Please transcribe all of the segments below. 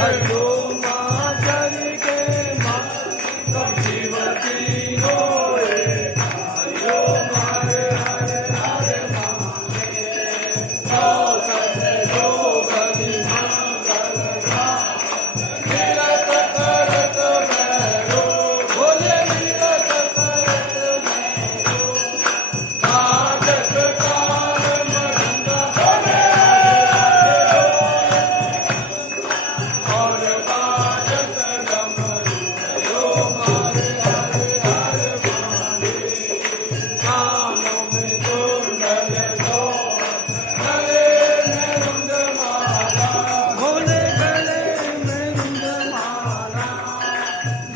हरिओ माचर के माँ सब जीवती होए हरिओ हरे हरे हरे महादेव सत्य जो बलि मंगल निरत करत भैरो बोले निरत करत भैरो साधक काल मरंग बोले और बाजत डमरू हरिओ हरे हरे हरे महादेव कानों में कुंडल सो गले में रुंडमाला भोले गले में रुंडमाला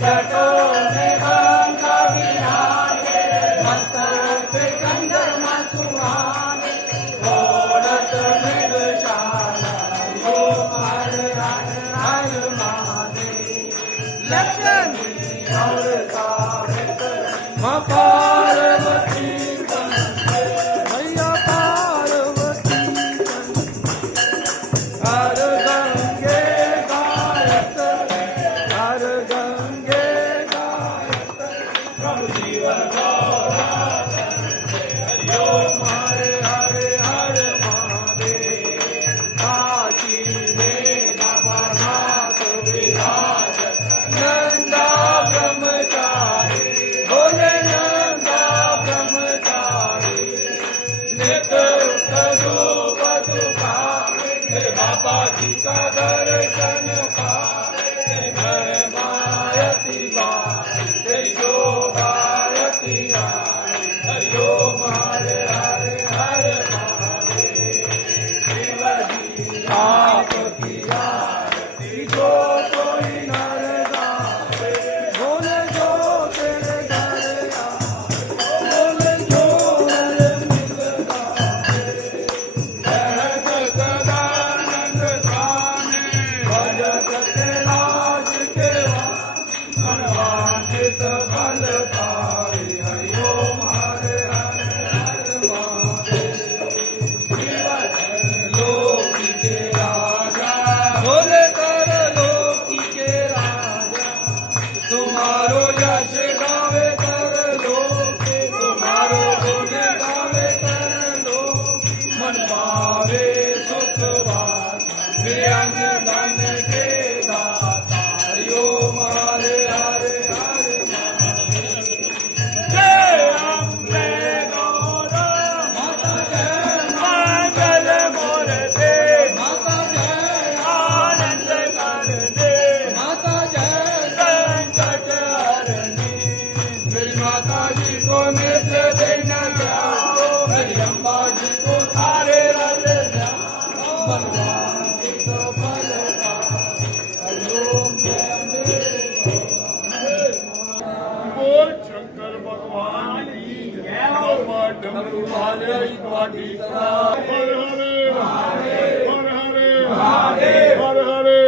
जटों में गंगा विराजे मस्तक पे चंद्रमा सुहाने ओढ़त मृगशाला हरिओ हरे हरे हरे महादेव लक्ष्मी और सावित्री माँ पार्वती भैया पार्वती हर गंगे गायत हर गंगे गायत प्रभु जीवन हरिओ हरे हरे हरे महादेव काशी में नवनाथ विराज नंदा ब्रह्मचारी बोले नंदा ब्रह्मचारी नित्य रूप दुखारे मेरे बाबा जी का दर्शन पाए मायती बाई तेरी शोभायती आई हरिओ हरे हरे हरे महादेव शिव जी आप की आरती जो कोई नर गावे बोले जो तेरे घर आए बोले जो नर मिल गावे सहज सदानंद स्वामी भजत कैलाश के मनवांछित फल पाए हरिओ हरे हरे हरे महादेव शिव लोक के राजा बोले कर लोक के राजा तुम्हारो यश गावे कर लोक तुम्हारो गुण गावे कर लोक मन पावे सुख वास निरंग धन के दाता हरिओ हरे हरे हरे महादेव जय अम्बे गौरा माता जय मंगल मूर्ते माता जय आनंद करने माता जय संकट हरने मेरी माता जी को मित्र देना चाहो मेरी अम्बा जी को सारे रल जाओ मनवांछित फल पाए हरिओम जय अम्बे बोल शंकर भगवान की जय डमरू वाले एक वाटी का हर हरे हर हरे हर हरे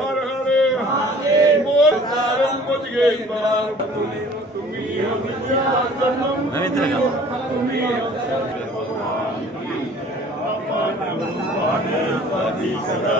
हर हरे बोल तारम बुझ गई बार तुम्ही अभिया जन्म तुम्ही भगवान की डमरू वाले वाटी का